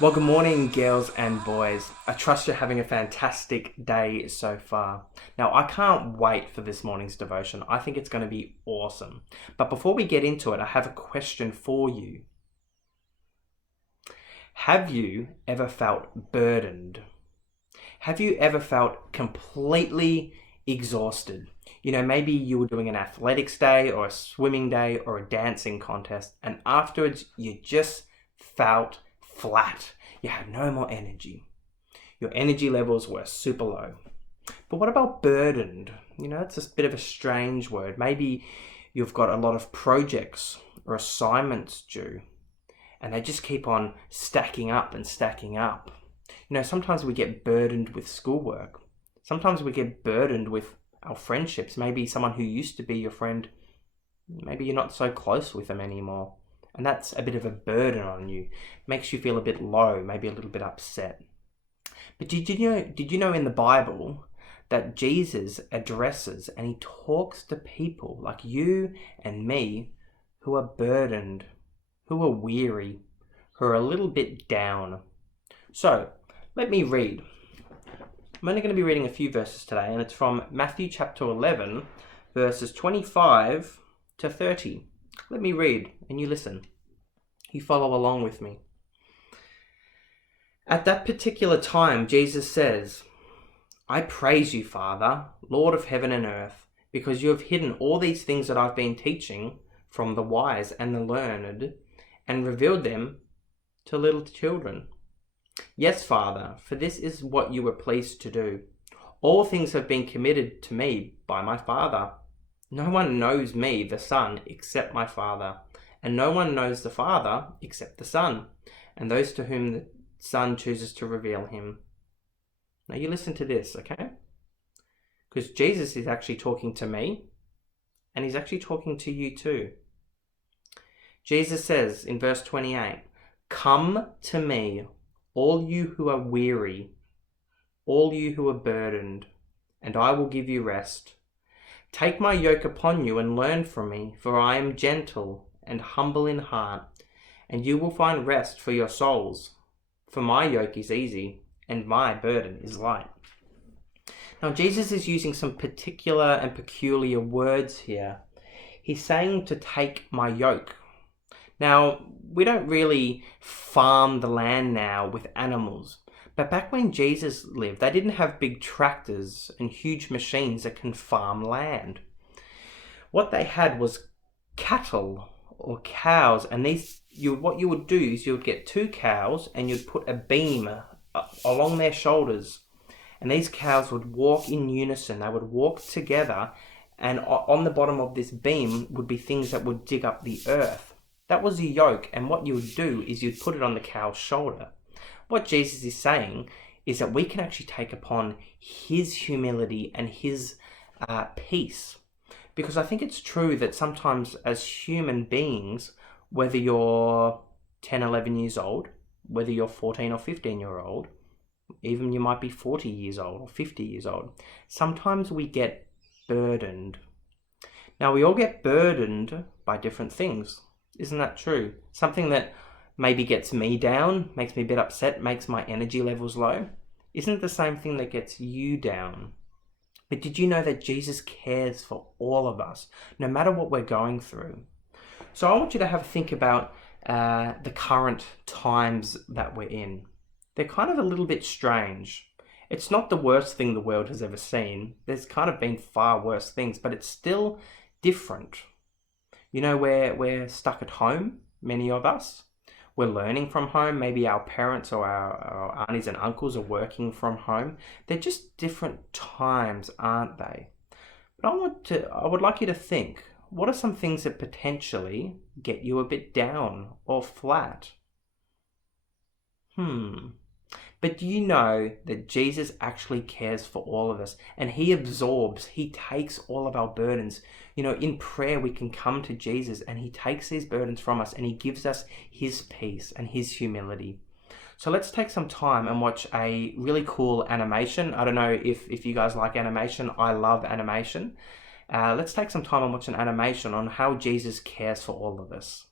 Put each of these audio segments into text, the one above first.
Well, good morning, girls and boys. I trust you're having a fantastic day so far. Now, I can't wait for this morning's devotion. I think it's going to be awesome. But before we get into it, I have a question for you. Have you ever felt burdened? Have you ever felt completely exhausted? Maybe you were doing an athletics day or a swimming day or a dancing contest, and afterwards you just felt flat. You had no more energy. Your energy levels were super low. But what about burdened? It's a bit of a strange word. Maybe you've got a lot of projects or assignments due, and they just keep on stacking up and stacking up. Sometimes we get burdened with schoolwork. Sometimes we get burdened with our friendships. Maybe someone who used to be your friend, maybe you're not so close with them anymore. And that's a bit of a burden on you. Makes you feel a bit low, maybe a little bit upset. But did you know in the Bible that Jesus addresses and he talks to people like you and me who are burdened, who are weary, who are a little bit down? So, let me read. I'm only going to be reading a few verses today, and it's from Matthew chapter 11, verses 25 to 30. Let me read, and you listen. You follow along with me. At that particular time, Jesus says, "I praise you, Father, Lord of heaven and earth, because you have hidden all these things that I've been teaching from the wise and the learned, and revealed them to little children. Yes, Father, for this is what you were pleased to do. All things have been committed to me by my Father. No one knows me, the Son, except my Father, and no one knows the Father except the Son, and those to whom the Son chooses to reveal him." Now you listen to this, okay? Because Jesus is actually talking to me, and he's actually talking to you too. Jesus says in verse 28, "Come to me, all you who are weary, all you who are burdened, and I will give you rest. Take my yoke upon you and learn from me, for I am gentle and humble in heart, and you will find rest for your souls. For my yoke is easy and my burden is light." Now, Jesus is using some particular and peculiar words here. He's saying to take my yoke. Now, we don't really farm the land now with animals. But back when Jesus lived, they didn't have big tractors and huge machines that can farm land. What they had was cattle or cows, and what you would do is you would get two cows and you'd put a beam along their shoulders, and these cows would walk in unison. They would walk together, and on the bottom of this beam would be things that would dig up the earth. That was a yoke, and what you would do is you'd put it on the cow's shoulder. What Jesus is saying is that we can actually take upon his humility and his peace. Because I think it's true that sometimes as human beings, whether you're 10, 11 years old, whether you're 14 or 15-year-old, even you might be 40 years old or 50 years old, sometimes we get burdened. Now, we all get burdened by different things. Isn't that true? Something that maybe gets me down, makes me a bit upset, makes my energy levels low, isn't the same thing that gets you down. But did you know that Jesus cares for all of us, no matter what we're going through? So I want you to have a think about the current times that we're in. They're kind of a little bit strange. It's not the worst thing the world has ever seen. There's kind of been far worse things, but it's still different. We're stuck at home, many of us. We're learning from home. Maybe our parents or our aunties and uncles are working from home. They're just different times, aren't they? But I would like you to think, what are some things that potentially get you a bit down or flat? But do you know that Jesus actually cares for all of us, and he takes all of our burdens. In prayer we can come to Jesus and he takes these burdens from us and he gives us his peace and his humility. So let's take some time and watch a really cool animation. I don't know if you guys like animation. I love animation. Let's take some time and watch an animation on how Jesus cares for all of us.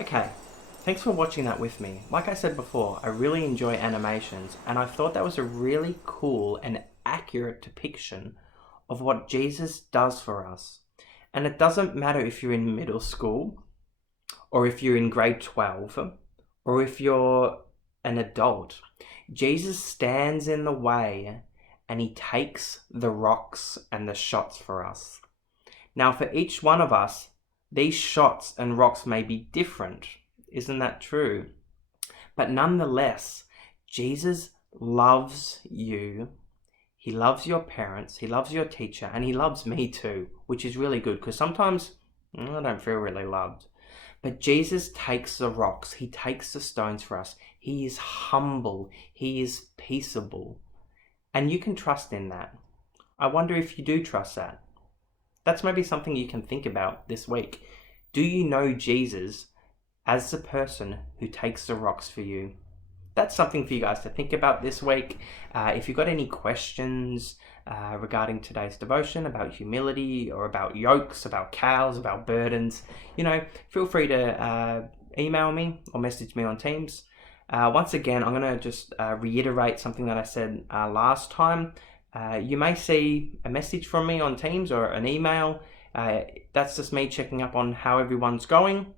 Okay, thanks for watching that with me. Like I said before, I really enjoy animations, and I thought that was a really cool and accurate depiction of what Jesus does for us. And it doesn't matter if you're in middle school, or if you're in grade 12, or if you're an adult. Jesus stands in the way and he takes the rocks and the shots for us. Now, for each one of us, these shots and rocks may be different. Isn't that true? But nonetheless, Jesus loves you. He loves your parents. He loves your teacher. And he loves me too, which is really good because sometimes I don't feel really loved. But Jesus takes the rocks. He takes the stones for us. He is humble. He is peaceable. And you can trust in that. I wonder if you do trust that. That's maybe something you can think about this week. Do you know Jesus as the person who takes the rocks for you? that's something for you guys to think about this week. If you've got any questions regarding today's devotion, about humility or about yokes, about cows, about burdens, feel free to email me or message me on Teams. Once again, I'm going to just reiterate something that I said last time. You may see a message from me on Teams or an email. That's just me checking up on how everyone's going.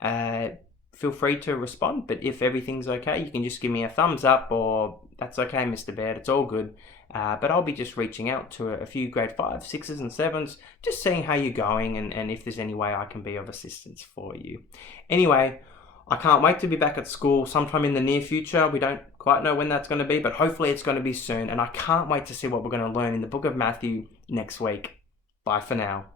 Feel free to respond, but if everything's okay, you can just give me a thumbs up or that's okay, Mr. Baird, it's all good. But I'll be just reaching out to a few grade 5s, 6s and 7s, just seeing how you're going and if there's any way I can be of assistance for you. Anyway, I can't wait to be back at school sometime in the near future. We don't quite know when that's going to be, but hopefully it's going to be soon. And I can't wait to see what we're going to learn in the book of Matthew next week. Bye for now.